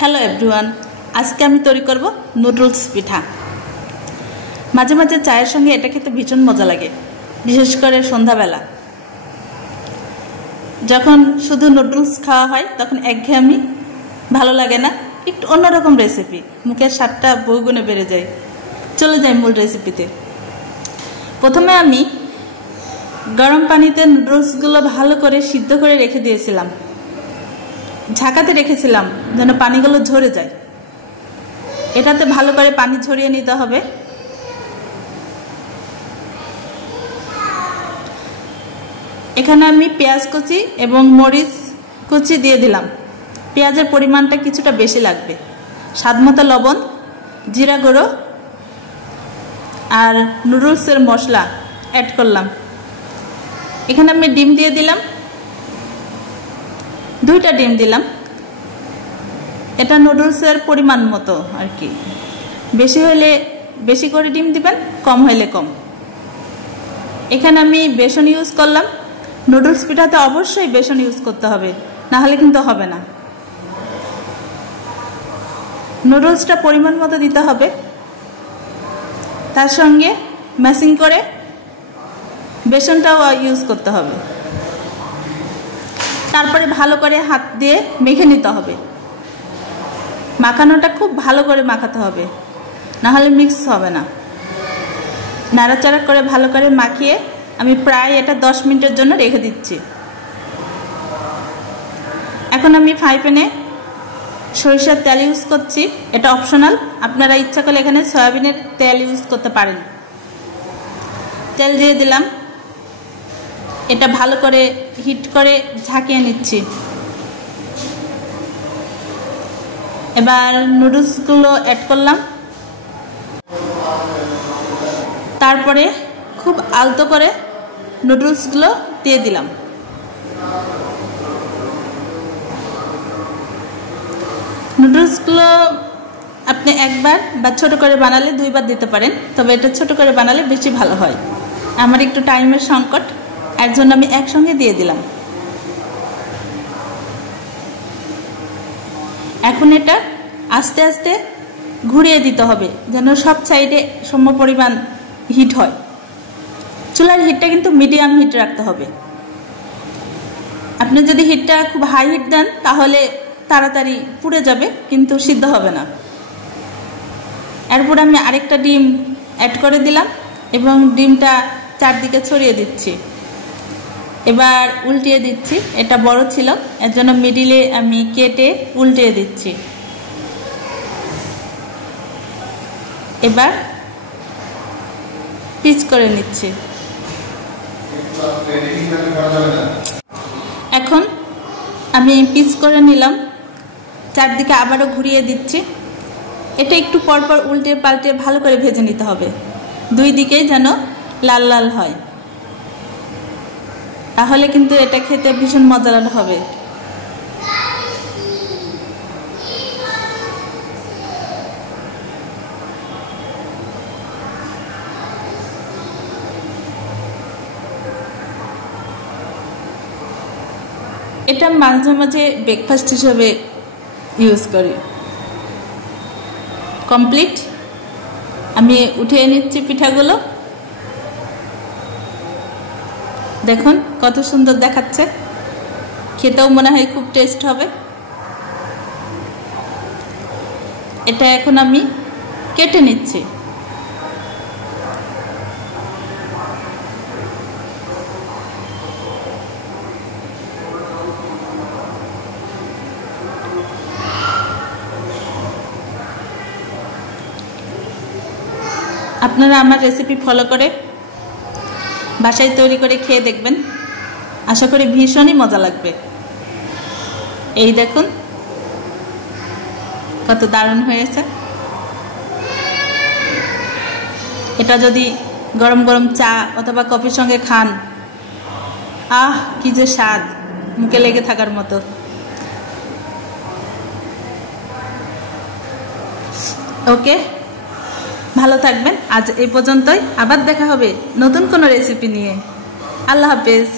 Hello everyone, আজকে আমি তৈরি করব নুডলস পিঠা। মাঝে মাঝে চায়ের সঙ্গে এটা খেতে ভীষণ মজা লাগে, বিশেষ করে সন্ধ্যাবেলা যখন শুধু নুডলস খাওয়া হয় তখন একঘেয়েমি ভালো লাগে না, একটু অন্যরকম রেসিপি, মুখের স্বাদটা বহুগুণে বেড়ে যায়। চলে যাই মূল রেসিপিতে। প্রথমে আমি গরম পানিতে নুডলসগুলো ভালো করে সিদ্ধ করে রেখে দিয়েছিলাম, ঝাঁকাতে রেখেছিলাম যেন পানিগুলো ঝরে যায়। এটাতে ভালো করে পানি ঝরিয়ে নিতে হবে। এখানে আমি পেঁয়াজ কুচি এবং মরিচ কুচি দিয়ে দিলাম। পেঁয়াজের পরিমাণটা কিছুটা বেশি লাগবে। স্বাদমতো লবণ, জিরা গুঁড়ো আর নুডলসের মশলা অ্যাড করলাম। এখানে আমি ডিম দিয়ে দিলাম, 2টা ডিম দিলাম। এটা নুডলসের পরিমাণ মতো আর কি, বেশি হলে বেশি করে ডিম দিবেন, কম হলে কম। এখানে আমি বেসন ইউজ করলাম। নুডলস পিঠাতে অবশ্যই বেসন ইউজ করতে হবে, না হলে কিন্তু হবে না। নুডলসটা পরিমাণ মতো দিতে হবে, তার সঙ্গে ম্যাশিং করে বেসনটাও ইউজ করতে হবে। তারপরে ভালো করে হাত দিয়ে মেখে নিতে হবে। মাখানোটা খুব ভালো করে মাখাতে হবে, না হলে মিক্স হবে না। নাড়াচাড়া করে ভালো করে মাখিয়ে আমি প্রায় এটা 10 মিনিটের জন্য রেখে দিচ্ছি। এখন আমি ফ্রাই প্যানে সরিষার তেল ইউজ করছি, এটা অপশনাল, আপনারা ইচ্ছা করলে এখানে সয়াবিনের তেল ইউজ করতে পারেন। তেল দিয়ে দিলাম, এটা ভালো করে হিট করে ঝাঁকিয়ে নিচ্ছি। এবার নুডলসগুলো অ্যাড করলাম, তারপরে খুব আলতো করে নুডলসগুলো দিয়ে দিলাম। নুডলসগুলো আপনি একবার বা ছোট করে বানালে 2বার দিতে পারেন, তবে এটা ছোট করে বানালে বেশি ভালো হয়। আমার একটু টাইমের সংকট, এর জন্য আমি একসঙ্গে দিয়ে দিলাম। এখন এটা আস্তে আস্তে ঘুরিয়ে দিতে হবে যেন সব সাইডে সমপরিমাণ হিট হয়। চুলার হিটটা কিন্তু মিডিয়াম হিট রাখতে হবে। আপনি যদি হিটটা খুব হাই হিট দেন তাহলে তাড়াতাড়ি পুড়ে যাবে, কিন্তু সিদ্ধ হবে না। এরপর আমি আরেকটা ডিম অ্যাড করে দিলাম এবং ডিমটা চারদিকে ছড়িয়ে দিচ্ছি। এবার উল্টিয়ে দিচ্ছি, এটা বড় ছিল এর জন্য মিডিলে আমি কেটে উল্টিয়ে দিচ্ছি। এবার পিচ করে নিচ্ছি। এখন আমি পিচ করে নিলাম, চারদিকে আবারও ঘুরিয়ে দিচ্ছি। এটা একটু পরপর উল্টে পাল্টে ভালো করে ভেজে নিতে হবে, 2 দিকেই যেন লাল লাল হয়, তাহলে কিন্তু এটা খেতে ভীষণ মজাদার হবে। এটা মাঝে মাঝে ব্রেকফাস্ট হিসেবে ইউজ করি। কমপ্লিট, আমি উঠিয়ে নিচ্ছি পিঠাগুলো। দেখুন কত সুন্দর দেখাচ্ছে, খেতেও মনে হয় খুব টেস্ট হবে। এটা এখন আমি কেটে নিচ্ছি। আপনারা আমার রেসিপি ফলো করে বাসায় তৈরি করে খেয়ে দেখবেন, আশা করি ভীষণই মজা লাগবে। এই দেখুন কত দারুণ হয়েছে। এটা যদি গরম গরম চা অথবা কফির সঙ্গে খান, আহ কি যে স্বাদ, মুখে লেগে থাকার মতো। ওকে, ভালো থাকবেন। আজ এই পর্যন্তই, আবার দেখা হবে নতুন কোনো রেসিপি নিয়ে। আল্লাহ হাফেজ।